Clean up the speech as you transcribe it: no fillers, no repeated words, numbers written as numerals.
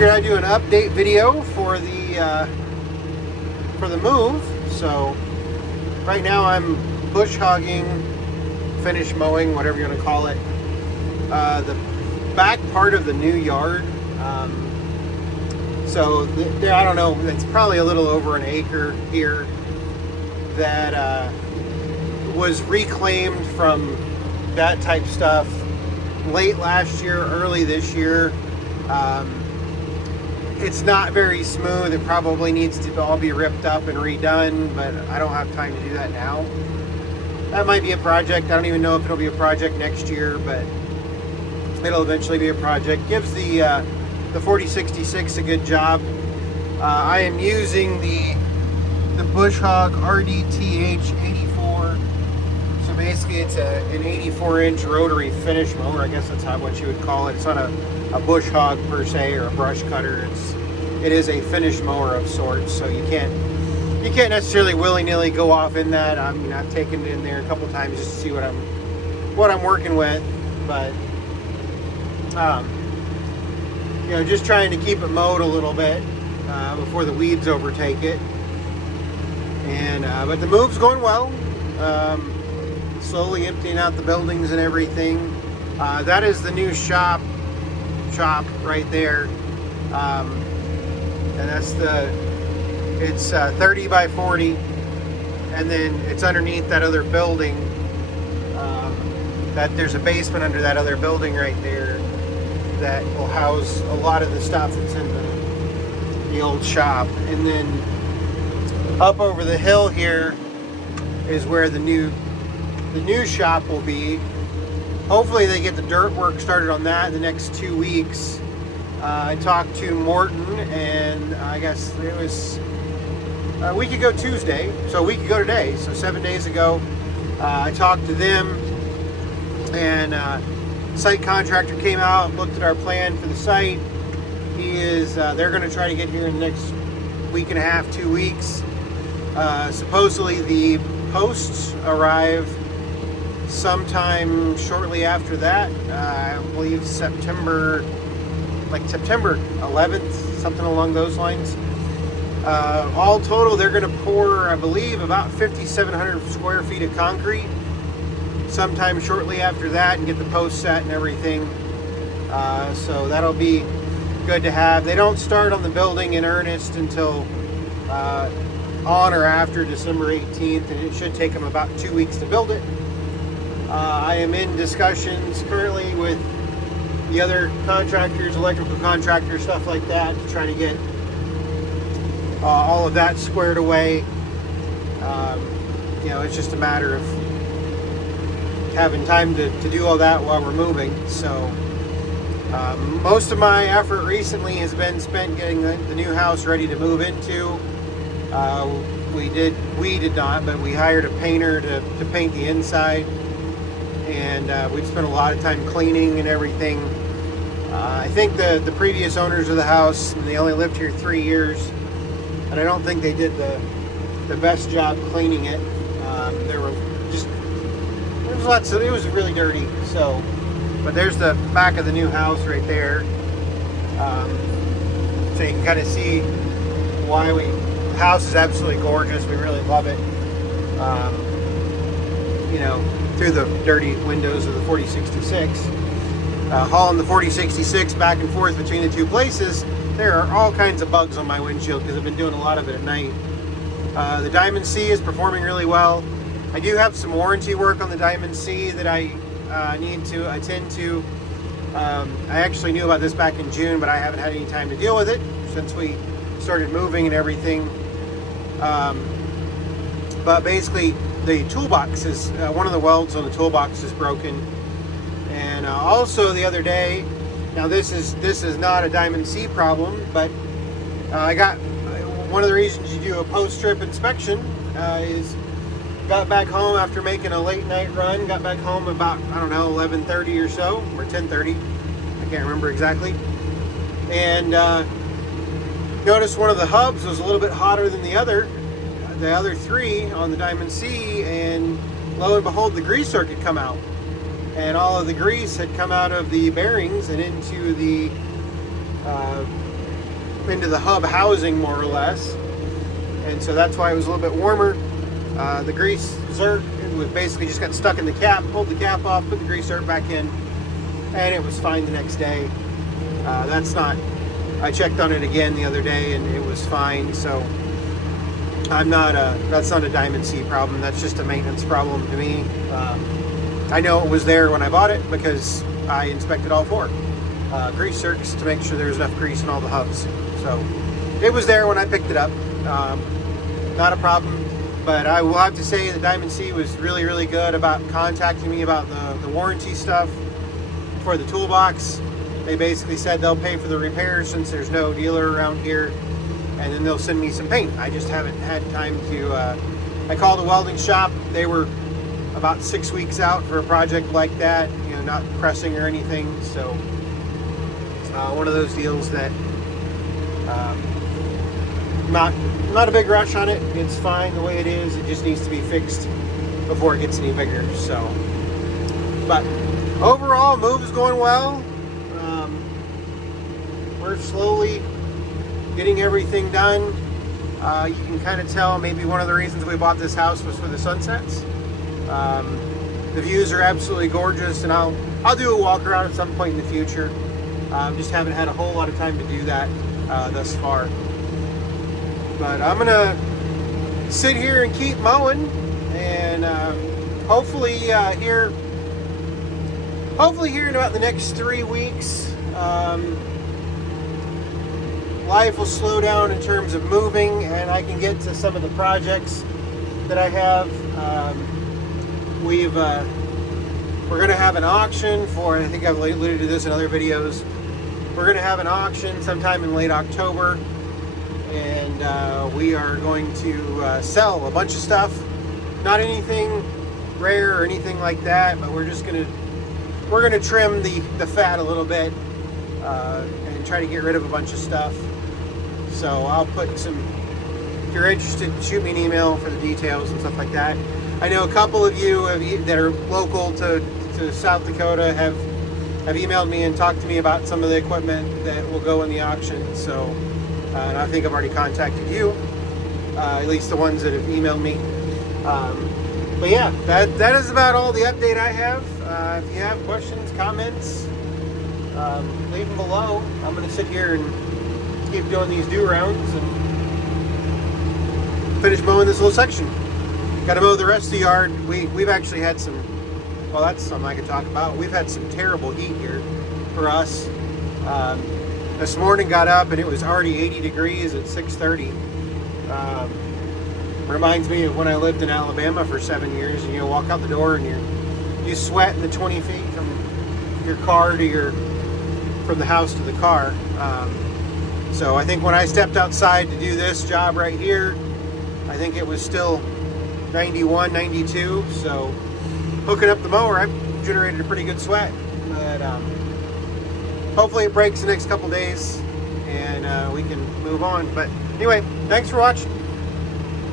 figured I'd do an update video for the move. So right now I'm bush hogging, finish mowing, whatever you want to call it, the back part of the new yard. I don't know, it's probably a little over an acre here that was reclaimed from that type stuff late last year, early this year. It's not very smooth. It probably needs to all be ripped up and redone, but I don't have time to do that now. That might be a project. I don't even know if it'll be a project next year, but it'll eventually be a project. Gives the 4066 a good job. I am using the Bush Hog RDTH 84. So basically it's an 84-inch rotary finish mower. I guess that's what you would call it. It's not a bush hog per se, or a brush cutter. It is a finish mower of sorts. So you can't necessarily willy-nilly go off in that. I've taken it in there a couple times just to see what I'm working with, but just trying to keep it mowed a little bit before the weeds overtake it. And but the move's going well. Slowly emptying out the buildings and everything. That is the new shop right there, and that's it's 30 by 40, and then it's underneath that other building. That there's a basement under that other building right there that will house a lot of the stuff that's in the old shop. And then up over the hill here is where the new shop will be. Hopefully they get the dirt work started on that in the next 2 weeks. I talked to Morton, and I guess it was a week ago Tuesday, so a week ago today, so 7 days ago. I talked to them, and site contractor came out and looked at our plan for the site. They're going to try to get here in the next week and a half, 2 weeks. Supposedly the posts arrive sometime shortly after that. I believe September 11th, something along those lines. All total, they're going to pour, I believe, about 5,700 square feet of concrete sometime shortly after that, and get the posts set and everything. So that'll be good to have. They don't start on the building in earnest until on or after December 18th, and it should take them about 2 weeks to build it. I am in discussions currently with the other contractors, electrical contractors, stuff like that, to try to get all of that squared away. It's just a matter of having time to do all that while we're moving. So most of my effort recently has been spent getting the new house ready to move into. We did not, but we hired a painter to paint the inside, and we've spent a lot of time cleaning and everything. I think the previous owners of the house, they only lived here 3 years, and I don't think they did the best job cleaning it. It was really dirty. So, but there's the back of the new house right there. So you can kind of see why the house is absolutely gorgeous. We really love it. Through the dirty windows of the 4066. Hauling the 4066 back and forth between the two places, there are all kinds of bugs on my windshield because I've been doing a lot of it at night. The Diamond C is performing really well. I do have some warranty work on the Diamond C that I need to attend to. I actually knew about this back in June, but I haven't had any time to deal with it since we started moving and everything. But basically, the toolbox is one of the welds on the toolbox is broken. And also the other day, now this is not a Diamond C problem, but I got one of the reasons you do a post-trip inspection is got back home after making a late night run. Got back home about 11:30 or so, or 10:30. I can't remember exactly. And noticed one of the hubs was a little bit hotter than the other three on the Diamond C, and lo and behold, the grease zerk had come out, and all of the grease had come out of the bearings and into the into the hub housing more or less, and so that's why it was a little bit warmer. The grease zerk basically just got stuck in the cap. Pulled the cap off, put the grease zerk back in, and it was fine the next day. I checked on it again the other day and it was fine. So that's not a Diamond C problem. That's just a maintenance problem to me. I know it was there when I bought it because I inspected all four grease zerks to make sure there was enough grease in all the hubs. So it was there when I picked it up. Not a problem. But I will have to say the Diamond C was really, really good about contacting me about the warranty stuff for the toolbox. They basically said they'll pay for the repair since there's no dealer around here, and then they'll send me some paint. I just haven't had time to. I called a welding shop. They were about 6 weeks out for a project like that, you know, not pressing or anything. So one of those deals that not a big rush on it. It's fine the way it is. It just needs to be fixed before it gets any bigger. So, but overall, move is going well. We're slowly getting everything done. You can kind of tell maybe one of the reasons we bought this house was for the sunsets. The views are absolutely gorgeous, and I'll do a walk around at some point in the future. Just haven't had a whole lot of time to do that thus far. But I'm gonna sit here and keep mowing, and hopefully here in about the next 3 weeks, life will slow down in terms of moving, and I can get to some of the projects that I have. We're gonna have an auction for, and I think I've alluded to this in other videos. We're gonna have an auction sometime in late October. And we are going to sell a bunch of stuff. Not anything rare or anything like that, but we're gonna trim the fat a little bit and try to get rid of a bunch of stuff. So I'll put some. If you're interested, shoot me an email for the details and stuff like that. I know a couple of you that are local to South Dakota have emailed me and talked to me about some of the equipment that will go in the auction. So. And I think I've already contacted you, at least the ones that have emailed me. But yeah, that is about all the update I have. If you have questions, comments, leave them below. I'm going to sit here and keep doing these do-rounds and finish mowing this little section. Got to mow the rest of the yard. We've actually had some, well, that's something I could talk about. We've had some terrible heat here for us. This morning got up and it was already 80 degrees at 6:30. Reminds me of when I lived in Alabama for 7 years, and you walk out the door and you sweat in the 20 feet from your car to from the house to the car. So I think when I stepped outside to do this job right here, I think it was still 91, 92. So hooking up the mower, I generated a pretty good sweat. But hopefully it breaks the next couple days and we can move on. But anyway, thanks for watching.